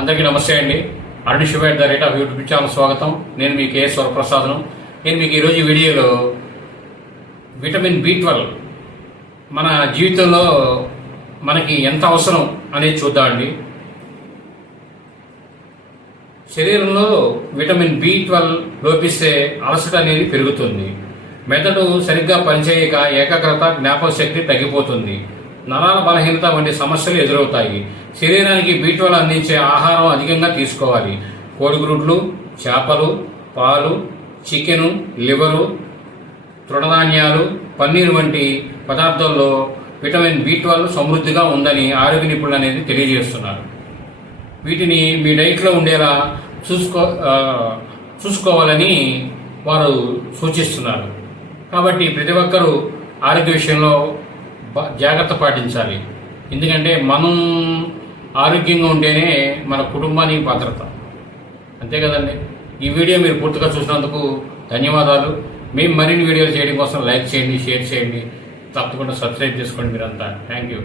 అందరికీ నమస్తే అండి. అరుణ్ శివ @ యూట్యూబ్ ఛానల్ స్వాగతం. నేను మీ కేఎస్ వరప్రసాదం. నేను మీకు ఈరోజు ఈ వీడియోలో విటమిన్ B12 మన జీవితంలో మనకి ఎంత అవసరం అనేది చూద్దామండి. శరీరంలో విటమిన్ B12 లోపిస్తే అలసట అనేది పెరుగుతుంది. మెదడు సరిగ్గా పనిచేయక ఏకాగ్రత, జ్ఞాపక శక్తి తగ్గిపోతుంది. నరాల బలహీనత వంటి సమస్యలు ఎదురవుతాయి. శరీరానికి B12 అందించే ఆహారం అధికంగా తీసుకోవాలి. కోడిగుడ్లు, చేపలు, పాలు, చికెను, లివరు, తృణధాన్యాలు, పన్నీరు వంటి పదార్థాల్లో విటమిన్ B12 సమృద్ధిగా ఉందని ఆరోగ్య నిపుణులు అనేది తెలియజేస్తున్నారు. వీటిని మీ డైట్లో ఉండేలా చూసుకోవాలని వారు సూచిస్తున్నారు. కాబట్టి ప్రతి ఒక్కరూ ఆరోగ్య విషయంలో జాగ్రత్త పాటించాలి. ఎందుకంటే మనం ఆరోగ్యంగా ఉంటేనే మన కుటుంబానికి భద్రత. అంతే కదండి. ఈ వీడియో మీరు పూర్తిగా చూసినందుకు ధన్యవాదాలు. మేము మరిన్ని వీడియోలు చేయడం కోసం లైక్ చేయండి, షేర్ చేయండి, తప్పకుండా సబ్స్క్రైబ్ చేసుకోండి మీరంతా. Thank you.